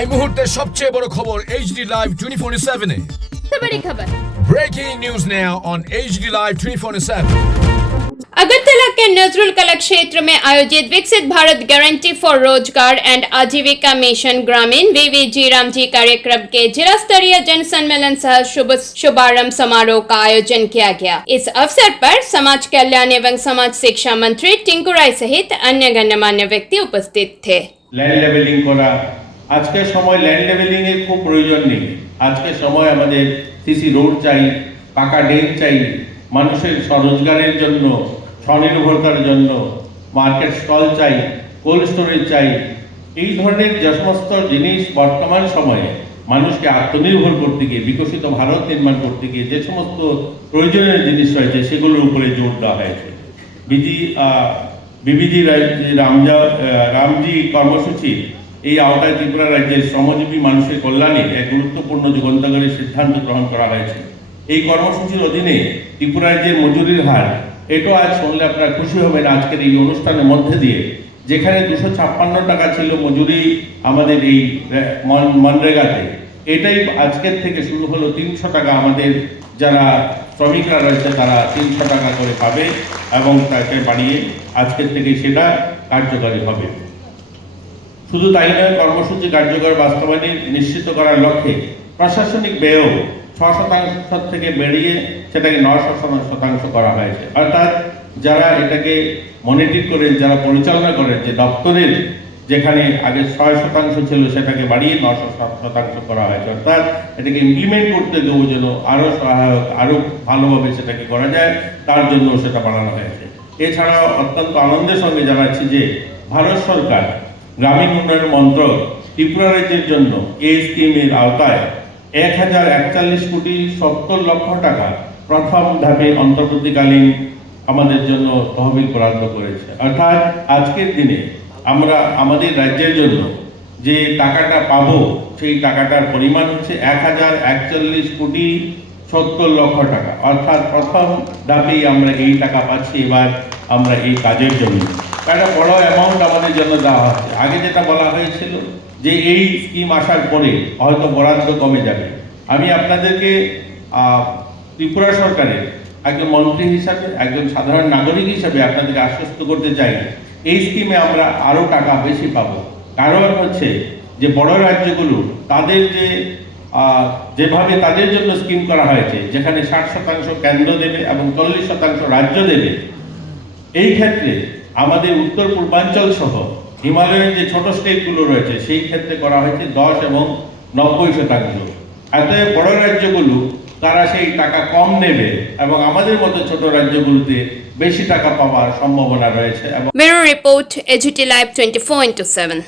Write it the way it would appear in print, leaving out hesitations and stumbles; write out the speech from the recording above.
এই মুহূর্তের সবচেয়ে বড় খবর HD Live 24/7 এ। बड़ी खबर। Breaking news now on HD Live 24/7। Agartala के नजरुल कला क्षेत्र में आयोजित विकसित भारत गारंटी फॉर रोजगार एंड आजीविका मिशन ग्रामीण VVG रामजी कार्यक्रम के जिला स्तरीय जन सम्मेलन सह शुभारंभ समारोह का आयोजन किया गया। इस अवसर पर समाज कल्याण एवं समाज शिक्षा मंत्री टिंकू राय सहित अन्य गण्यमान्य व्यक्ति उपस्थित थे। ল্যান্ড লেভেলিং করা, আজকের সময় ল্যান্ড লেভেলিং এর খুব প্রয়োজন নেই। আজকের সময় আমাদের সিসি রোড চাই, পাকা ড্রেন চাই, মানুষের স্বরোজগারের জন্য, স্বনির্ভরতার জন্য মার্কেট স্টল চাই, কোল্ড স্টোরেজ চাই। এই ধরনের যে সমস্ত জিনিস বর্তমান সময়ে মানুষকে আত্মনির্ভর করতে গিয়ে, বিকশিত ভারত নির্মাণ করতে গিয়ে যে সমস্ত প্রয়োজনীয় জিনিস রয়েছে সেগুলোর উপরে জোর দেওয়া হয়েছে। বিবিজি রামজি কর্মসূচি এই আওতায় ত্রিপুরা রাজ্যের শ্রমজীবী মানুষের কল্যাণে এক গুরুত্বপূর্ণ যুগান্তকারী সিদ্ধান্ত গ্রহণ করা হয়েছে। এই কর্মসূচির অধীনে ত্রিপুরা রাজ্যের মজুরির হার, এটাও আজ শুনলে আপনারা খুশি হবেন আজকের এই অনুষ্ঠানের মধ্যে দিয়ে, যেখানে 256 টাকা ছিল মজুরি আমাদের এই মনরেগাতে, এটাই আজকের থেকে শুরু হলো 300 টাকা। আমাদের যারা শ্রমিকরা রয়েছে তারা 300 টাকা করে পাবে এবং তাকে বাড়িয়ে আজকের থেকে সেটা কার্যকরী হবে। শুধু তাই নয়, কর্মসূচি কার্যকর বাস্তবায়ন নিশ্চিত করার লক্ষ্যে প্রশাসনিক ব্যয়ও 6% থেকে বেড়িয়ে সেটাকে 9% করা হয়েছে। অর্থাৎ যারা এটাকে মনিটর করেন, যারা পরিচালনা করেন, যে দপ্তরের যেখানে আগে 6% ছিল সেটাকে বাড়িয়ে 9% করা হয়েছে। অর্থাৎ এটাকে ইমপ্লিমেন্ট করতে গেলেও যেন আরও সহায়ক, আরও ভালোভাবে সেটাকে করা যায়, তার জন্য সেটা বাড়ানো হয়েছে। এছাড়াও অত্যন্ত আনন্দের সঙ্গে জানাচ্ছি যে ভারত সরকার গ্রামীণ উন্নয়ন মন্ত্রক ত্রিপুরা রাজ্যের জন্য এই স্কিমের আওতায় 1041 কোটি 70 লক্ষ টাকা প্রথম ধাপে অন্তর্বর্তীকালীন আমাদের জন্য তহবিল বরাদ্দ করেছে। অর্থাৎ আজকের দিনে আমরা আমাদের রাজ্যের জন্য যে টাকাটা পাবো সেই টাকাটার পরিমাণ হচ্ছে 1041 কোটি 70 লক্ষ টাকা। অর্থাৎ প্রথম ধাপেই আমরা এই টাকা পাচ্ছি এবার আমরা এই কাজের জন্য। একটা বড় অ্যামাউন্ট আমাদের জন্য দেওয়া হচ্ছে। আগে যেটা বলা হয়েছিল যে এই স্কিম আসার পরে হয়তো বরাদ্দ কমে যাবে। আমি আপনাদেরকে ত্রিপুরা সরকারের একজন মন্ত্রী হিসাবে, একজন সাধারণ নাগরিক হিসাবে আপনাদেরকে আশ্বস্ত করতে চাই, এই স্কিমে আমরা আরও টাকা বেশি পাবো। কারণ হচ্ছে যে বড় রাজ্যগুলো তাদের যেভাবে তাদের জন্য স্কিম করা হয়েছে, যেখানে 60% কেন্দ্র দেবে এবং 40% রাজ্য দেবে, এই ক্ষেত্রে আমাদের উত্তর পূর্বাঞ্চল সহ হিমালয়ের যে ছোট স্টেটগুলো রয়েছে সেই ক্ষেত্রে করা হয়েছে 10 এবং 90%। অতএব বড় রাজ্যগুলো তারা সেই টাকা কম নেবে এবং আমাদের মতো ছোট রাজ্যগুলোতে বেশি টাকা পাওয়ার সম্ভাবনা রয়েছে। Bureau Report, AGT Live 24/7।